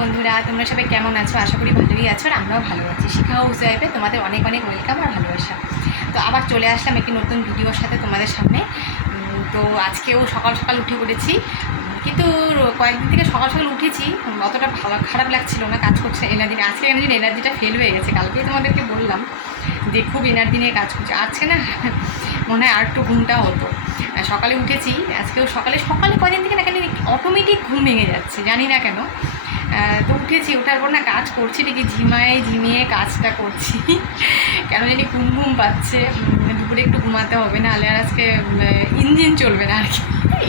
বন্ধুরা, তোমরা সবাই কেমন আছো? আশা করি ভালোই আছো আর আমরাও ভালো আছি। শিখা ওয়াইফে তোমাদের অনেক অনেক ওয়েলকাম আর ভালোবাসা। তো আবার চলে আসলাম একটি নতুন ভিডিওর সাথে তোমাদের সামনে। তো আজকেও সকাল সকাল উঠে পড়েছি। কিন্তু কয়েকদিন থেকে সকাল সকাল উঠেছি। অতটা ভালো খারাপ লাগছিল না, কাজ করছে। এনার্জি আজকে এনার্জি এনার্জিটা ফেল হয়ে গেছে। কালকেই তোমাদেরকে বললাম যে খুব এনার্জি নিয়ে কাজ করছে। আজকে না মনে হয় আর একটু ঘুমটা হতো। সকালে উঠেছি। আজকেও সকালে সকালে কদিন থেকে না কেন অটোমেটিক ঘুম ভেঙে যাচ্ছে। জানি না কেন। তো উঠেছি, ওঠার পর না কাজ করছি, ঠিকই ঝিমায়, ঝিমিয়ে কাজটা করছি। কেন জানি ঘুম ঘুম পাচ্ছে দুপুরে একটু ঘুমাতে হবে না হলে আর আজকে ইঞ্জিন চলবে না আর কি।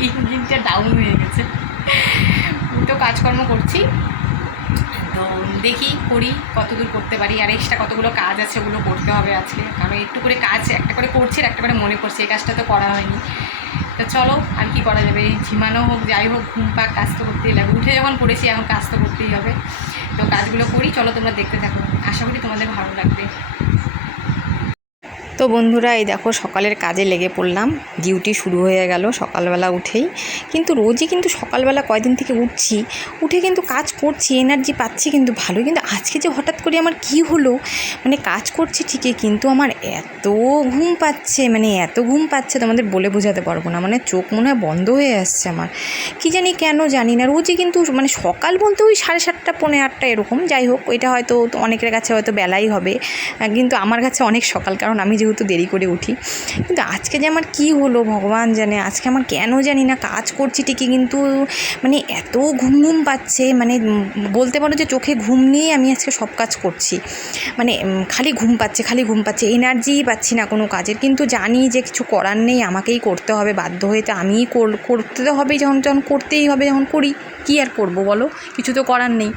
ইঞ্জিনটা ডাউন হয়ে গেছে। তো কাজকর্ম করছি। তো দেখি করি, কতদূর করতে পারি, আর এক্সট্রা কতগুলো কাজ আছে ওগুলো করতে হবে আজকে। কারণ একটু করে কাজ, একটা করে করছি আর একটা করে মনে পড়ছে, এই কাজটা তো করা হয়নি। তো চলো, আর কি করা যাবে? ঝিমানো হোক, যাই হোক, ঘুম পাক, কাজ তো করতেই লাগবে। উঠে যখন পড়েছি, এখন কাজ তো করতেই হবে। তো কাজগুলো করি, চলো তোমরা দেখতে থাকো। আশা করি তোমাদের ভালো লাগবে। তো বন্ধুরা, এই দেখো সকালের কাজে লেগে পড়লাম। ডিউটি শুরু হয়ে গেল সকালবেলা উঠেই। কিন্তু রোজই কিন্তু সকালবেলা কয়দিন থেকে উঠছি, উঠে কিন্তু কাজ করছি এনার্জি পাচ্ছি কিন্তু ভালো কিন্তু আজকে যে হঠাৎ করে আমার কি হলো মানে কাজ করছি ঠিকই, কিন্তু আমার এত ঘুম পাচ্ছে মানে এত ঘুম পাচ্ছে, তোমাদের বলে বোঝাতে পারব না। মানে চোখ মনে হয় বন্ধ হয়ে আসছে আমার। কি জানি কেন জানি না, রোজই কিন্তু মানে সকাল বলতে ওই সাড়ে সাতটা, পৌনে আটটা এরকম। যাই হোক, এটা হয়তো অনেকের কাছে হয়তো বেলাই হবে। কিন্তু আমার কাছে অনেক সকাল, কারণ আমি যেহেতু দেরি করে উঠি। কিন্তু আজকে যে আমার কি হলো ভগবান জানে, আজকে আমার কেন জানি না, কাজ করছি ঠিকই কিন্তু মানে এত ঘুম ঘুম পাচ্ছে মানে বলতে পারো যে চোখে ঘুম নিয়ে আমি আজকে সব কাজ করছি। মানে খালি ঘুম পাচ্ছে, খালি ঘুম পাচ্ছে এনার্জিই পাচ্ছি না কোনো কাজের। কিন্তু জানি যে কিছু করার নেই, আমাকেই করতে হবে, বাধ্য হয়ে তো আমিই কর- করতে তো হবেই যখন যখন করতেই হবে, যখন করি, কী আর করব বলো? কিছু তো করার নেই।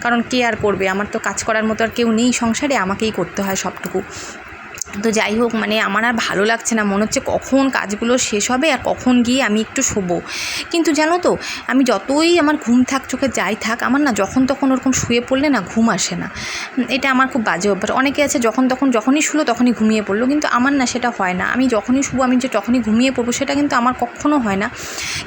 কারণ কে আর করবে? আমার তো কাজ করার মতো আর কেউ নেই সংসারে, আমাকেই করতে হয় সবটুকু। তো যাই হোক মানে আমার আর ভালো লাগছে না। মনে হচ্ছে কখন কাজগুলো শেষ হবে আর কখন গিয়ে আমি একটু শোবো। কিন্তু জানো তো, আমি যতই আমার ঘুম থাক, চোখে যাই থাক, আমার না যখন তখন ওরকম শুয়ে পড়লে না ঘুম আসে না। এটা আমার খুব বাজে অভ্যাস। অনেকে আছে যখন তখন যখনই শুলো তখনই ঘুমিয়ে পড়ল, কিন্তু আমার না সেটা হয় না। আমি যখনই শুবো, আমি যে তখনই ঘুমিয়ে পড়ব, সেটা কিন্তু আমার কখনও হয় না।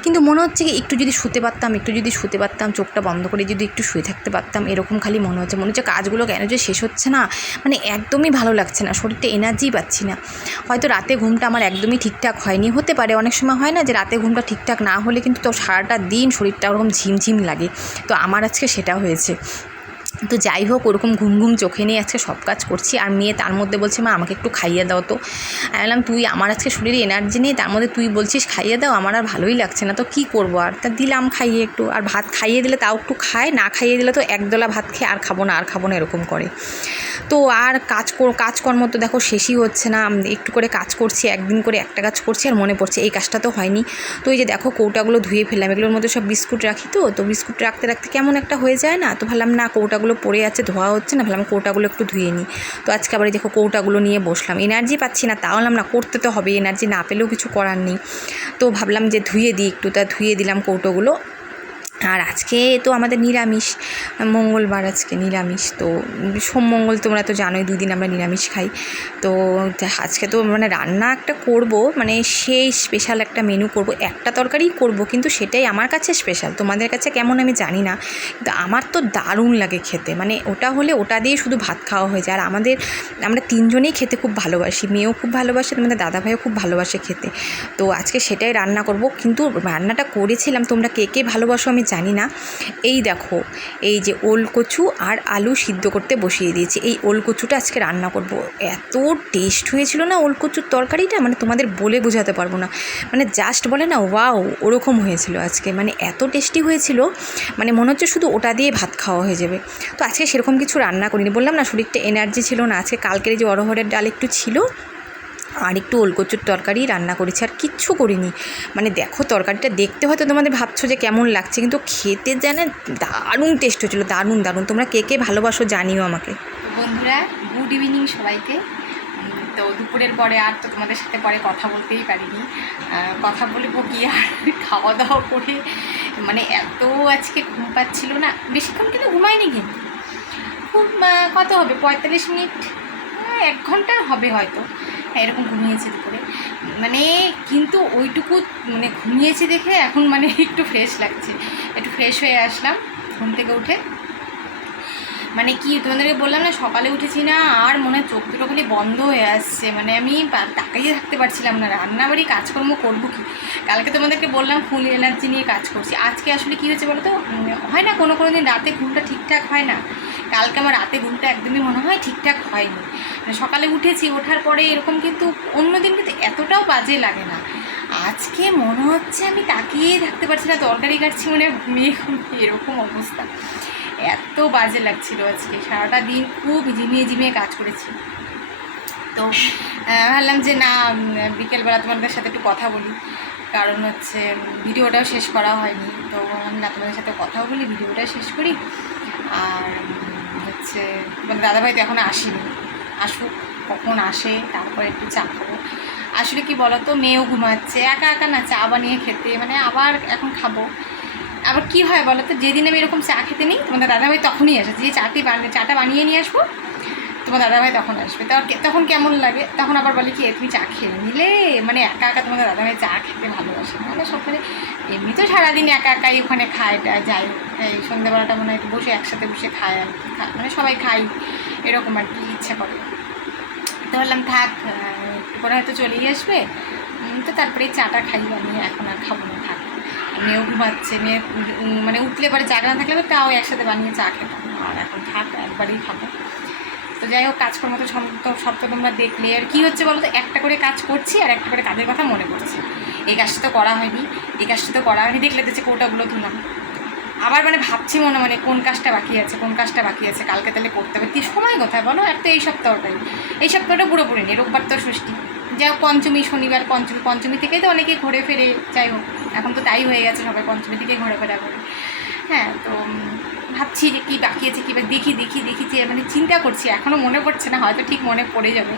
কিন্তু মনে হচ্ছে কি, একটু যদি শুতে পারতাম, একটু যদি শুতে পারতাম, চোখটা বন্ধ করে যদি একটু শুয়ে থাকতে পারতাম, এরকম খালি মনে হচ্ছে। মনে হচ্ছে কাজগুলো কেন যে শেষ হচ্ছে না? মানে একদমই ভালো লাগছে না। শরীরটা এনার্জি পাচ্ছি না। হয়তো রাতে ঘুমটা আমার একদমই ঠিকঠাক হয়নি। হতে পারে অনেক সময় হয় না যে রাতে ঘুমটা ঠিকঠাক না হলে কিন্তু তো সারাটা দিন শরীরটা ওরকম ঝিমঝিম লাগে। তো আমার আজকে সেটা হয়েছে। তো যাই হোক, ওরকম ঘুম ঘুম চোখে নিয়ে আজকে সব কাজ করছি। আর মেয়ে তার মধ্যে বলছে, মা, আমাকে একটু খাইয়ে দাও তো। আমি বললাম, তুই, আমার আজকে শরীরে এনার্জি নেই, তার মধ্যে তুই বলছিস খাইয়ে দাও, আমার আর ভালোই লাগছে না। তো কী করব? আর তা দিলাম খাইয়ে একটু। আর ভাত খাইয়ে দিলে তাও একটু খায়, না খাইয়ে দিলে তো একদলা ভাত খেয়ে আর খাব না, আর খাব না, এরকম করে। তো আর কাজ কর- কাজকর্ম তো দেখো শেষই হচ্ছে না। একটু করে কাজ করছি, একদিন করে একটা কাজ করছি আর মনে পড়ছে এই কাজটা তো হয়নি। তো এই যে দেখো কৌটাগুলো ধুয়ে ফেললাম, এগুলোর মধ্যে সব বিস্কুট রাখি তো তো বিস্কুট রাখতে রাখতে কেমন একটা হয়ে যায় না? তো ভাবলাম না, কৌটাগুলো পড়ে আছে, ধোয়া হচ্ছে না, ভাবলাম কৌটাগুলো একটু ধুয়ে নিই। তো আজকে আবার দেখো কৌটাগুলো নিয়ে বসলাম। এনার্জি পাচ্ছি না, তাও না, করতে তো হবে, এনার্জি না পেলেও কিছু করার নেই। তো ভাবলাম যে ধুয়ে দিই একটু, তা ধুয়ে দিলাম কৌটোগুলো। আর আজকে তো আমাদের নিরামিষ, মঙ্গলবার আজকে নিরামিষ, তো সোম মঙ্গল তোমরা তো জানোই, দুদিন আমরা নিরামিষ খাই। তো আজকে তো মানে রান্না একটা করব মানে সেই স্পেশাল একটা মেনু করব, একটা তরকারি করব, কিন্তু সেটাই আমার কাছে স্পেশাল তোমাদের কাছে কেমন আমি জানি না, কিন্তু আমার তো দারুণ লাগে খেতে মানে ওটা হলে ওটা দিয়ে শুধু ভাত খাওয়া হয়ে যায়, আর আমাদের, আমরা তিনজনেই খেতে খুব ভালোবাসি, মেয়েও খুব ভালোবাসে, তোমাদের দাদাভাইও খুব ভালোবাসে খেতে, তো আজকে সেটাই রান্না করব, কিন্তু রান্নাটা করেছিলাম, তোমরা কে কে ভালোবাসো আমি জানি না। এই দেখো, এই যে ওল কচু আর আলু সিদ্ধ করতে বসিয়ে দিয়েছি। এই ওল কচুটা আজকে রান্না করব। এত টেস্ট হয়েছিল না ওল কচুর তরকারিটা? মানে তোমাদের বলে বোঝাতে পারব না। মানে জাস্ট বলে না, ওয়াও, ওরকম হয়েছিল আজকে। মানে এত টেস্টি হয়েছিল মানে মনে হচ্ছে শুধু ওটা দিয়ে ভাত খাওয়া হয়ে যাবে। তো আজকে সেরকম কিছু রান্না করিনি। বললাম না, শরীরটা এনার্জি ছিল না। আজকে কালকের যে অরহরের ডাল একটু ছিল আর একটু ওলকচুর তরকারি রান্না করেছি আর কিচ্ছু করিনি। মানে দেখো তরকারিটা দেখতে হয়তো তোমাদের ভাবছ যে কেমন লাগছে কিন্তু খেতে যেন দারুণ টেস্ট হচ্ছিল দারুণ দারুণ। তোমরা কে কে ভালোবাসো জানিও আমাকে। বন্ধুরা গুড ইভিনিং সবাইকে। তো দুপুরের পরে আর তো তোমাদের সাথে পরে কথা বলতেই পারিনি। কথা বলব কি আর খাওয়া দাওয়া করে। মানে এত আজকে ঘুম পাচ্ছিল না বেশিক্ষণ কিন্তু ঘুমায়নি কিন্তু। খুব কত হবে? পঁয়তাল্লিশ মিনিট? এক ঘণ্টার হবে হয়তো। হ্যাঁ, এরকম ঘুমিয়েছি দুপুরে মানে কিন্তু ওইটুকু মানে ঘুমিয়েছি দেখে এখন মানে একটু ফ্রেশ লাগছে। একটু ফ্রেশ হয়ে আসলাম, ঘুম থেকে উঠে। মানে কি তোমাদেরকে বললাম না, সকালে উঠেছি না, আর মনে হয় চোখ দুটো খালি বন্ধ হয়ে আসছে। মানে আমি তাকিয়ে থাকতে পারছিলাম না। রান্নাবাড়ি কাজকর্ম করব কি? কালকে তোমাদেরকে বললাম ফুল এনার্জি নিয়ে কাজ করছি। আজকে আসলে কী হয়েছে বলো তো হয় না কোনো কোনো দিন রাতে ঘুমটা ঠিকঠাক হয় না। কালকে আমার রাতে ঘুমটা একদমই মনে হয় ঠিকঠাক হয়নি। মানে সকালে উঠেছি, ওঠার পরে এরকম কিন্তু অন্য দিন কিন্তু এতটাও বাজে লাগে না। আজকে মনে হচ্ছে আমি তাকিয়েই থাকতে পারছি না, তরকারি কাটছি মানে ঘুমিয়ে ঘুমিয়ে এরকম অবস্থা। এত বাজে লাগছিল আজকে, সারাটা দিন খুব ঝিমিয়ে ঝিমিয়ে কাজ করেছি। তো ভাবলাম যে না বিকেলবেলা তোমাদের সাথে একটু কথা বলি। কারণ হচ্ছে ভিডিওটাও শেষ করা হয়নি। তো আমি না, তোমাদের সাথে কথাও বলি ভিডিওটা শেষ করি। আর হচ্ছে মানে দাদাভাই তো এখন আসেনি। আসুক, কখন আসে, তারপরে একটু চা খাব। আসলে কি বলতো, মেয়েও ঘুমাচ্ছে, একা একা না চা বানিয়ে খেতে মানে আবার এখন খাব। আবার কি হয় বলো তো যেদিন আমি এরকম চা খেতে নিই, তোমাদের দাদাভাই তখনই আসে। যে চাটি বানিয়ে, চাটা বানিয়ে নিয়ে আসব তোমার দাদাভাই তখন আসবে। তখন তখন কেমন লাগে? তখন আবার বলে কি তুমি চা খেয়ে নিলে? মানে একা একা তোমাদের দাদাভাই চা খেতে ভালোবাসে মানে সব মানে এমনি তো সারাদিন একা একাই ওখানে খায় যাই। এই সন্ধ্যেবেলাটা মনে হয় একটু বসে একসাথে বসে খায় আর কি। মানে সবাই খাই, এরকম আর কি ইচ্ছা করে। তো বললাম, থাক পরে হয়তো চলেই আসবে। তো তারপরে চাটা খাই বানিয়ে এখন আর খাব না, থাক। মেয়েও ঘুমাচ্ছে, মেয়ে মানে উঠলে পরে না থাকলে তাও একসাথে বানিয়ে চা খেতাম। আর এখন থাক, একবারেই খাব। তো যাই হোক, কাজকর্ম তো সব তো তোমরা দেখলে। আর কী হচ্ছে বলো তো একটা করে কাজ করছি আর একটা করে কাজের কথা মনে পড়ছে। এই কাজটা তো করা হয়নি, এই কাজটা তো করা হয়নি। দেখলে তো যে কোটাগুলো ধুলাম। আবার মানে ভাবছি মনে মানে কোন কাজটা বাকি আছে, কোন কাজটা বাকি আছে, কালকে তাহলে করতে হবে। সময় কোথায় বলো? আর তো এই সপ্তাহটাই। এই সপ্তাহটা পুরোপুরি নেই, রোববার তো ষষ্ঠী যাই হোক, পঞ্চমী, শনিবার, পঞ্চমী পঞ্চমী থেকেই তো অনেকে ঘুরে ফেরে, যাই হোক। এখন তো তাই হয়ে গেছে সবাই পঞ্চমী থেকে ঘোরা ফেরা করে। হ্যাঁ তো ভাবছি যে কী বাকি আছে, কী দেখি দেখি দেখি যে মানে চিন্তা করছি এখনও মনে পড়ছে না, হয়তো ঠিক মনে পড়ে যাবে।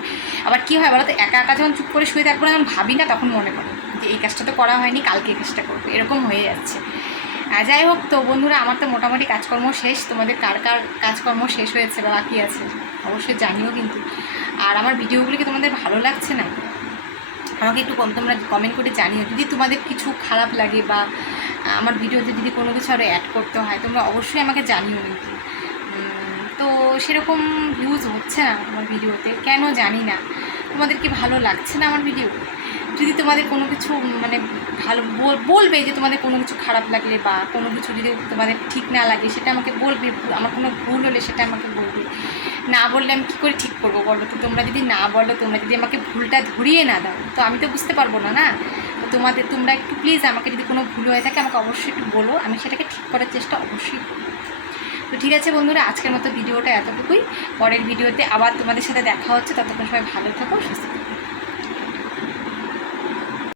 আবার কী হয় বলো তো একা একা যখন চুপ করে শুয়ে থাকব যখন ভাবি না, তখন মনে পড়ে যে এই কাজটা তো করা হয়নি, কালকে এই কাজটা করব, এরকম হয়ে যাচ্ছে। যাই হোক, তো বন্ধুরা, আমার তো মোটামুটি কাজকর্ম শেষ। তোমাদের কার কার কাজকর্ম শেষ হয়েছে বা বাকি আছে, অবশ্যই জানিও কিন্তু। আর আমার ভিডিওগুলি কি তোমাদের ভালো লাগছে না? আমাকে একটু কম, তোমরা কমেন্ট করে জানিও। যদি তোমাদের কিছু খারাপ লাগে বা আমার ভিডিওতে যদি কোনো কিছু আরও অ্যাড করতে হয়, তোমরা অবশ্যই আমাকে জানিও কিন্তু। তো সেরকম ভিউজ হচ্ছে না আমার ভিডিওতে, কেন জানি না। তোমাদের কি ভালো লাগছে না আমার ভিডিও যদি তোমাদের কোনো কিছু মানে ভালো বলবে যে তোমাদের কোনো কিছু খারাপ লাগলে বা কোনো কিছু যদি তোমাদের ঠিক না লাগে, সেটা আমাকে বলবে আমার কোনো ভুল হলে সেটা আমাকে বলবে। না বললে আমি কী করে ঠিক করব বলো তো? তোমরা যদি না বলো, তোমরা যদি আমাকে ভুলটা ধরিয়ে না দাও, তো আমি তো বুঝতে পারব না না? তোমাদের, তোমরা একটু প্লিজ আমাকে যদি কোনো ভুল হয়ে থাকে আমাকে অবশ্যই একটু বলো। আমি সেটাকে ঠিক করার চেষ্টা অবশ্যই করব। তো ঠিক আছে বন্ধুরা, আজকের মতো ভিডিওটা এতটুকুই। পরের ভিডিওতে আবার তোমাদের সাথে দেখা হচ্ছে। ততক্ষণ সবাই ভালো থাকো, সুস্থ থাকো।